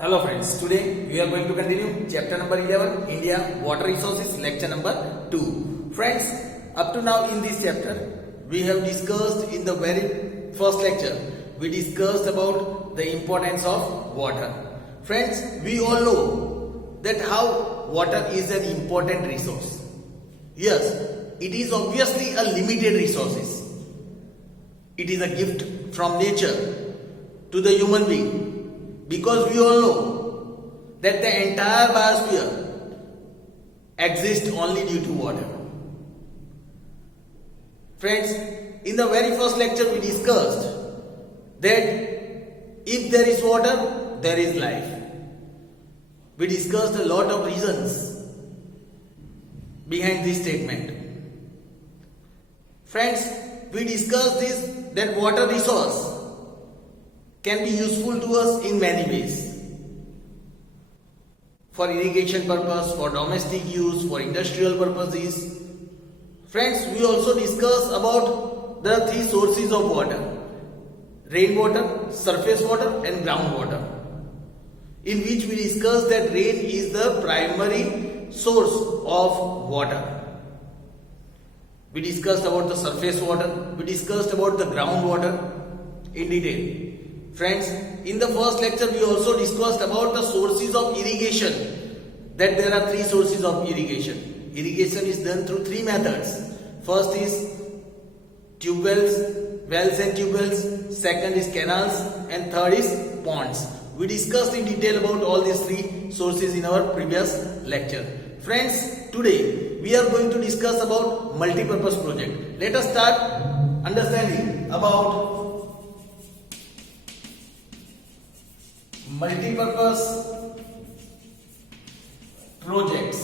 Hello friends, today we are going to continue chapter number 11, India Water Resources, lecture number 2. Friends, up to now in this chapter, we have discussed in the very first lecture, we discussed about the importance of water. Friends, we all know that how water is an important resource. Yes, it is obviously a limited resource. It is a gift from nature to the human being. Because we all know that the entire biosphere exists only due to water. Friends, in the very first lecture we discussed that if there is water, there is life. We discussed a lot of reasons behind this statement. Friends, we discussed this that water resource can be useful to us in many ways. For irrigation purpose, for domestic use, for industrial purposes. Friends, we also discuss about the three sources of water: rainwater, surface water and groundwater. In which we discussed that rain is the primary source of water. We discussed about the surface water, we discussed about the groundwater in detail. Friends, in the first lecture we also discussed about the sources of irrigation, that there are three sources of irrigation. Irrigation is done through three methods. First is tube wells, wells and tube wells, second is canals and third is ponds. We discussed in detail about all these three sources in our previous lecture. Friends, today we are going to discuss about multi-purpose project. Let us start understanding about multi-purpose projects.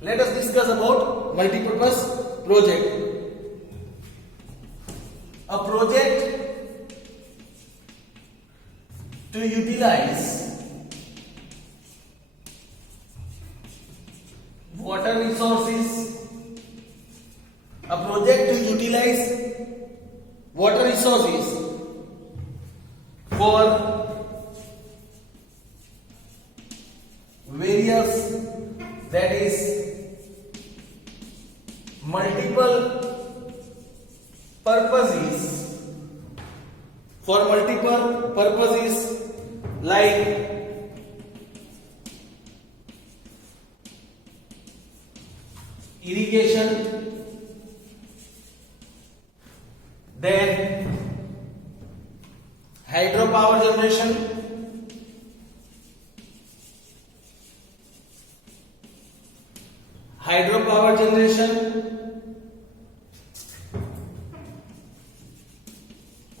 Let us discuss about multi-purpose project. A project to utilize water resources, a project to utilize water resources for various, that is multiple purposes, for multiple purposes like irrigation, then hydropower generation,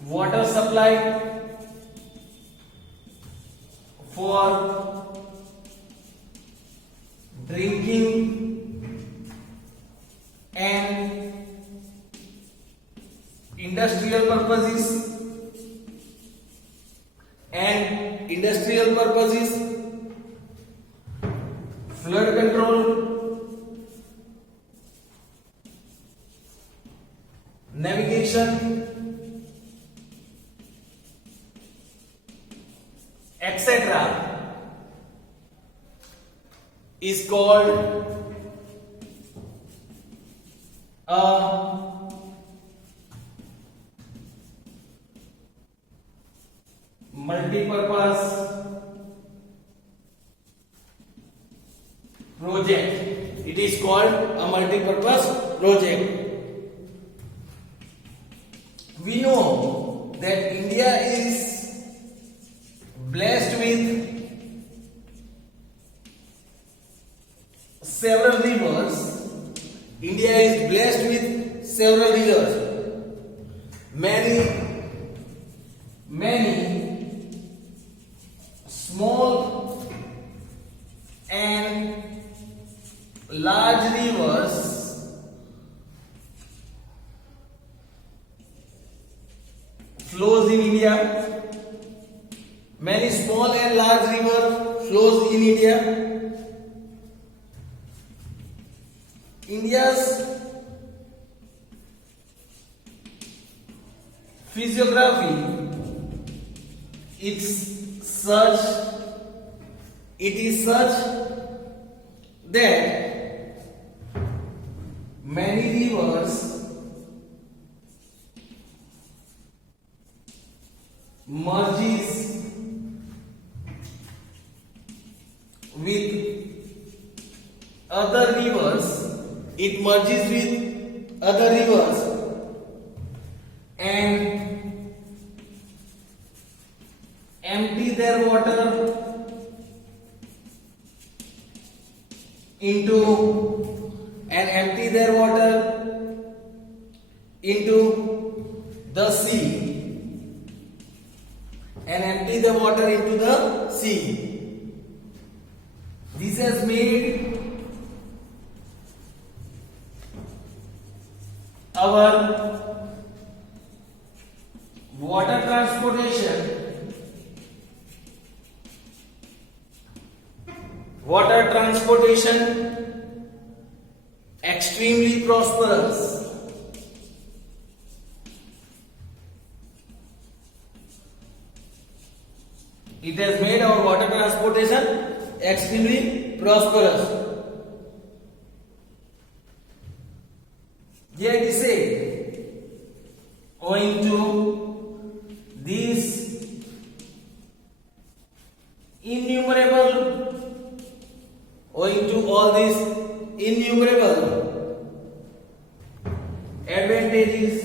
water supply for drinking and industrial purposes, flood control, navigation, etc. is called a multi-purpose project. It is called a multi-purpose project. We know that India is blessed with several rivers. India is blessed with several rivers. Many small and large rivers flows in India. Many small and large rivers flows in India. India's physiography, it is such that many rivers merges with other rivers, it merges with other rivers and empty their water into the sea and empty the water into the sea. This has made our water transportation extremely prosperous. It has made our water transportation extremely prosperous. Yet it is said, owing to these all these innumerable advantages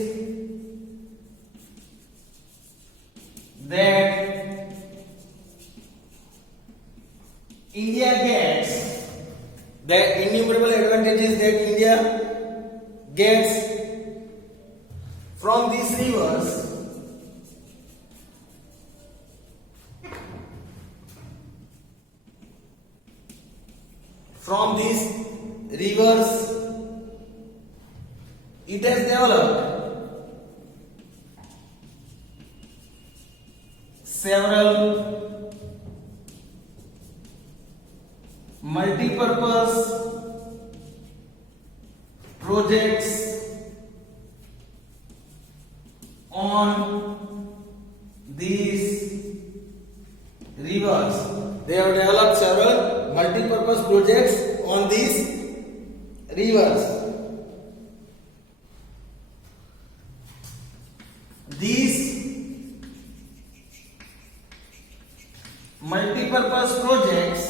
that India gets, the innumerable advantages that India gets from these rivers, it has developed several multi-purpose projects on these rivers. They have developed several multi-purpose projects on these rivers. These multi-purpose projects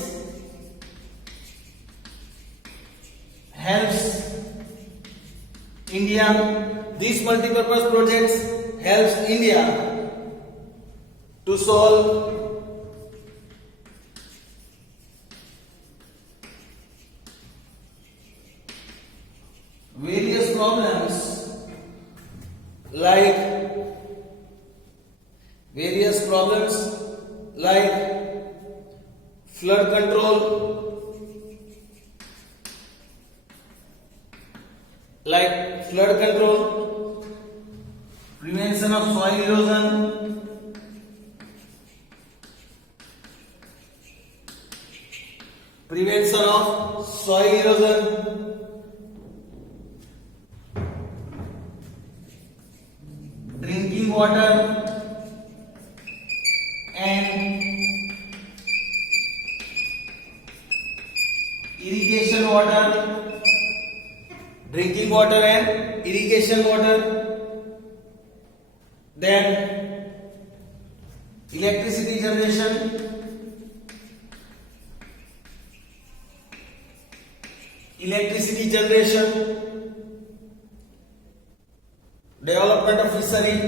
helps India to solve various problems like flood control, prevention of soil erosion, drinking water and irrigation water, then electricity generation, development of fishery,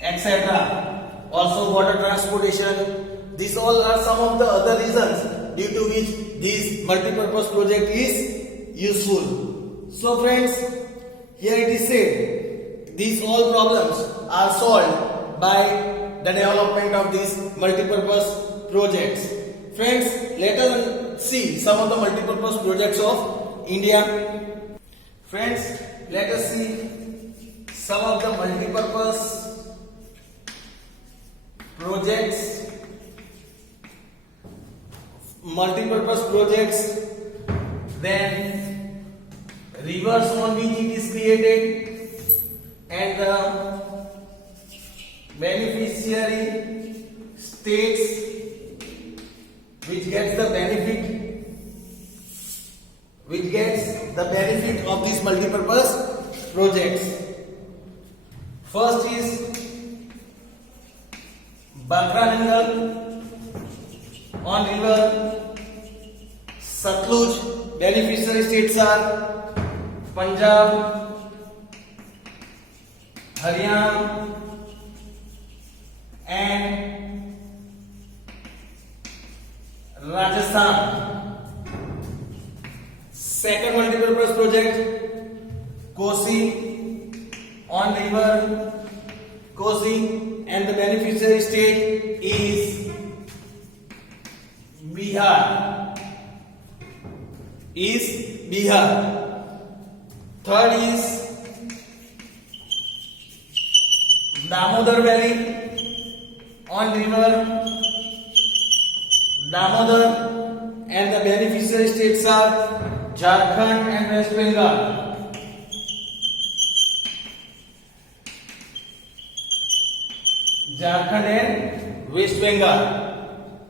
etc. Also water transportation. These all are some of the other reasons due to which this multi-purpose project is useful. So friends, here it is said, these all problems are solved by the development of these multi-purpose projects. Friends, let us see some of the multi-purpose projects of India. Friends, let us see some of the multi-purpose projects multi-purpose projects, then rivers on which it is created, and the beneficiary states which gets the benefit of these multi-purpose projects. First is Bakranangal on river Satluj. Beneficiary states are Punjab, Haryana and Rajasthan. Second multipurpose project Kosi on river Kosi, and the beneficiary state is Bihar. Third is Damodar Valley on river Damodar, and the beneficiary states are Jharkhand and West Bengal. Jharkhand and West Bengal.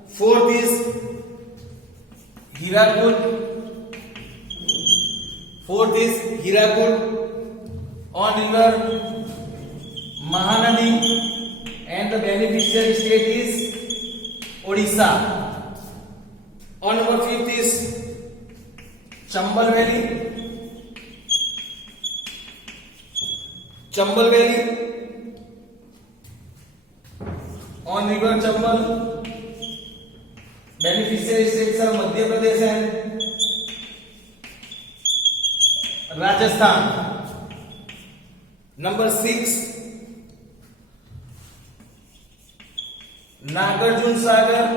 Fourth is Hirakud. On river Mahanadi, and the beneficiary state is Odisha. On number fifth is Chambal Valley. On river Chambal, beneficiary states are Madhya Pradesh and Rajasthan. Number 6, Nagarjun Sagar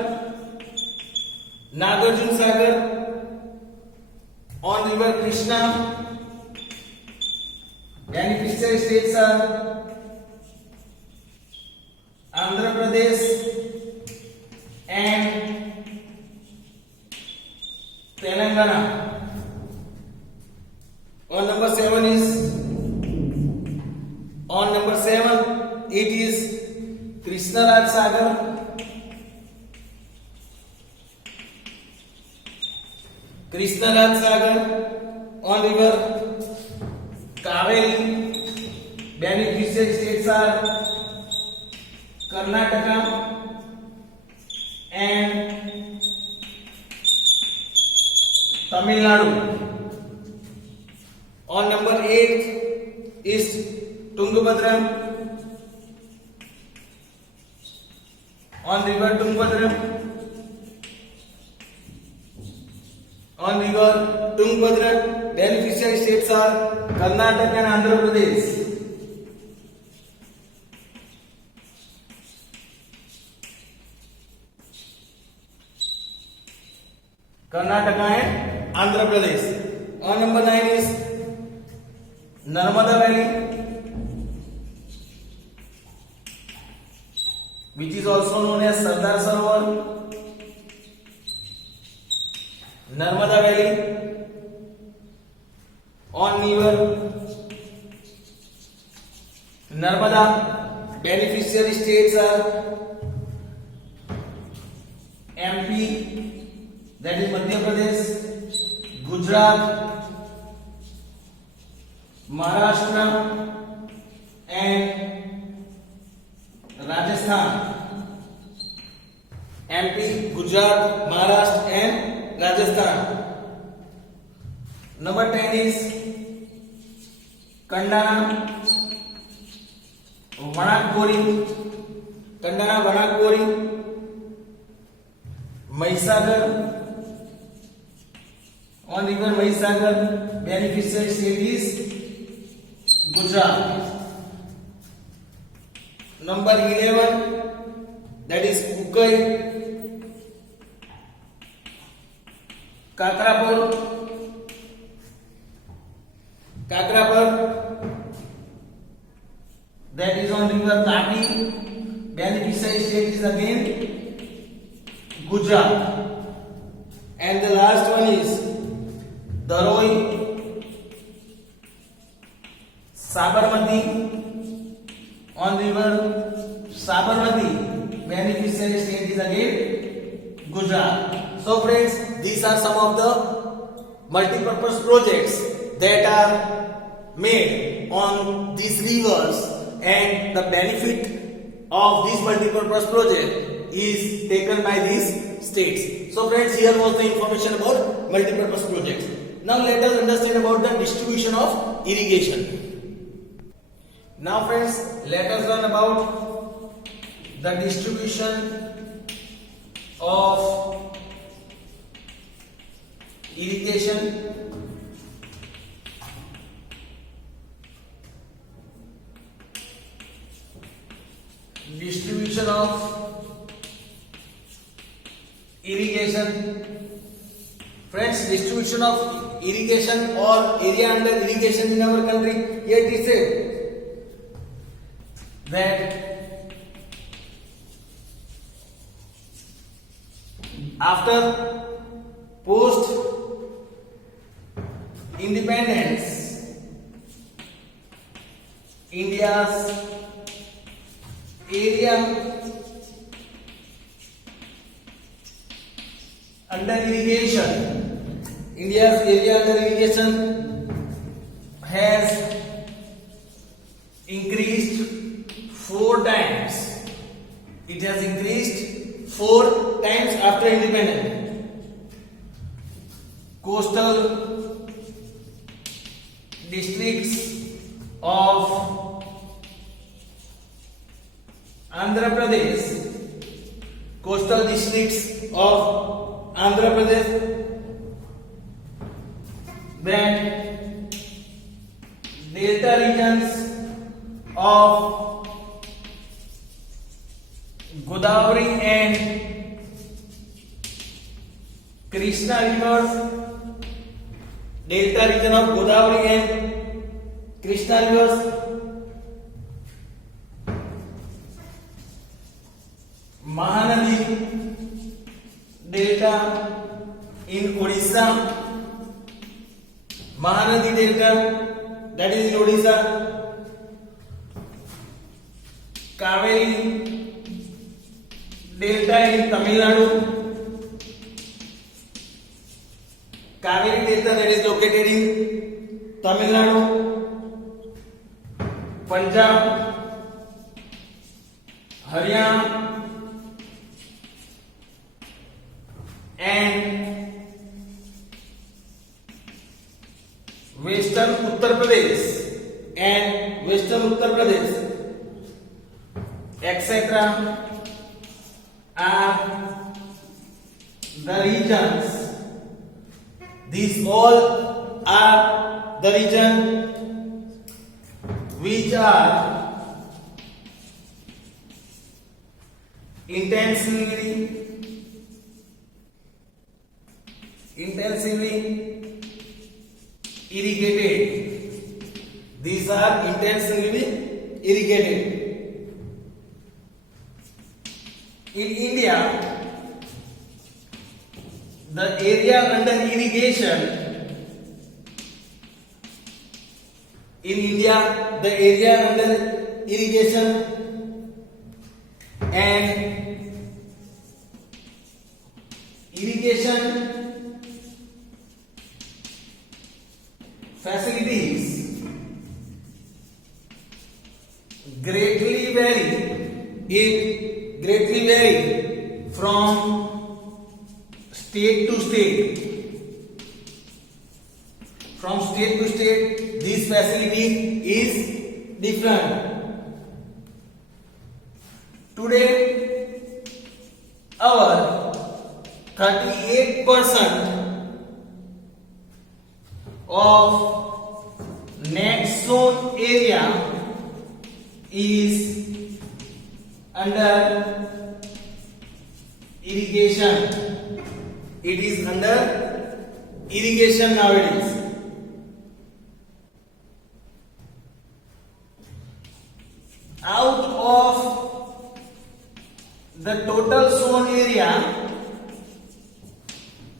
on river Krishna. Beneficiary states are Andhra Pradesh and Telangana. On number 7 it is Krishnaraj Sagar on river Kaveri. Beneficiary states are Karnataka and Tamil Nadu. On number 8 is Tungabhadra on river Tungabhadra. Beneficiary states are Karnataka and Andhra Pradesh. On number 9 is Narmada Valley, which is also known as Sardar Sarovar. Narmada Valley on river Narmada. Beneficiary states are MP, that is Madhya Pradesh, Gujarat, Maharashtra and Rajasthan. MP, Gujarat, Maharashtra and Rajasthan. Number 10 is Kandana Vanakbori, Mahisagar on river Mahisagar. Beneficiary state is Gujarat. Number 11, that is Ukai, Kakrapur, that is on river Tapi. Beneficiary state is again Gujarat. last one is Daroi, Sabarmati on river Sabarmati. Beneficiary state is again Gujarat. So friends, these are some of the multi-purpose projects that are made on these rivers, and the benefit of this multi-purpose project is taken by these states. So friends, here was the information about multi-purpose projects. Now let us understand about the distribution of irrigation. Now friends, let us learn about the distribution of irrigation. Distribution of irrigation. Friends, distribution of irrigation or area under irrigation in our country. Here it is said that after post independence, India's area under irrigation, India's area under irrigation has increased 4 times. It has increased 4 times after independence. Coastal districts of Andhra Pradesh, coastal districts of Andhra Pradesh, then delta regions of Godavari and Krishna rivers, delta region of Godavari and Krishna rivers, Mahanadi delta in Odisha, Mahanadi delta that is in Odisha, Kaveri delta in Tamil Nadu, Kaveri delta that is located in Tamil Nadu, Punjab, Haryana and Western Uttar Pradesh and Western Uttar Pradesh, etc. are the regions. These all are the regions which are intensively irrigated. These are intensively irrigated. In India, the area under irrigation, in India, the area under irrigation and irrigation facilities greatly vary. It greatly vary from state to state. From state to state, this facility is different. Today, our 38% of net sown area is under irrigation. It is under irrigation nowadays. Out of the total sown area,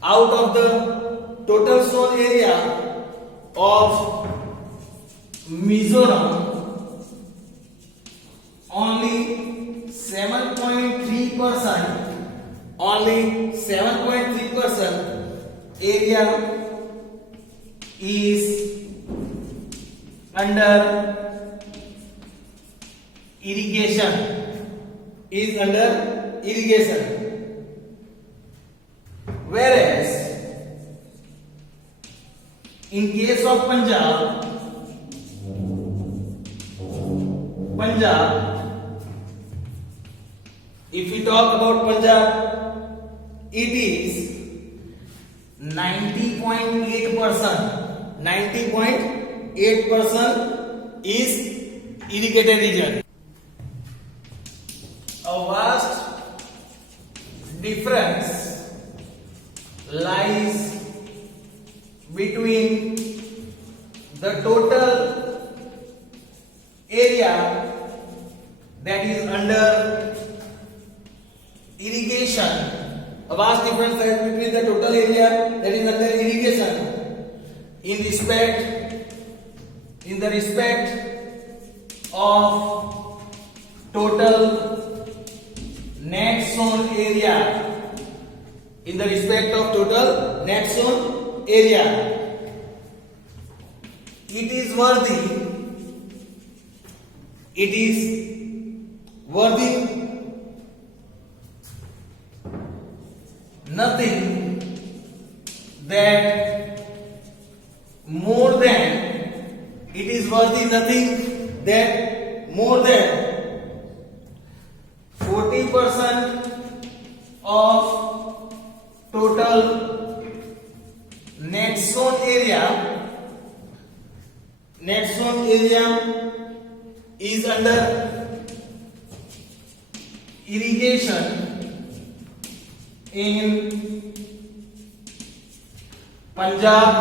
out of the total soil area of Mizoram, only 7.3% area is under irrigation, whereas in case of Punjab, if we talk about Punjab, it is 90.8%. 90.8% is irrigated region. A vast difference lies between the total area that is under irrigation. A vast difference lies between the total area that is under irrigation in the respect of total net sown area. In the respect of total net sown area, it is worthy nothing that more than 40% of total net sown area is under irrigation in Punjab,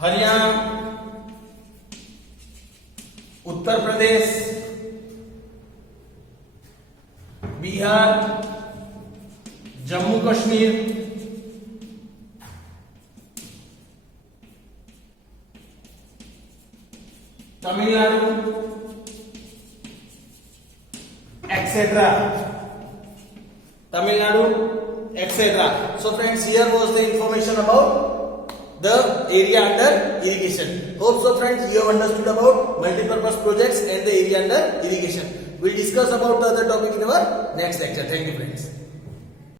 Haryana, Uttar Pradesh, Bihar, Jammu Kashmir, Tamil Nadu, etc. So friends, here was the information about the area under irrigation. Hope so friends, you have understood about multi-purpose projects and the area under irrigation. We'll discuss about the other topic in our next lecture. Thank you friends.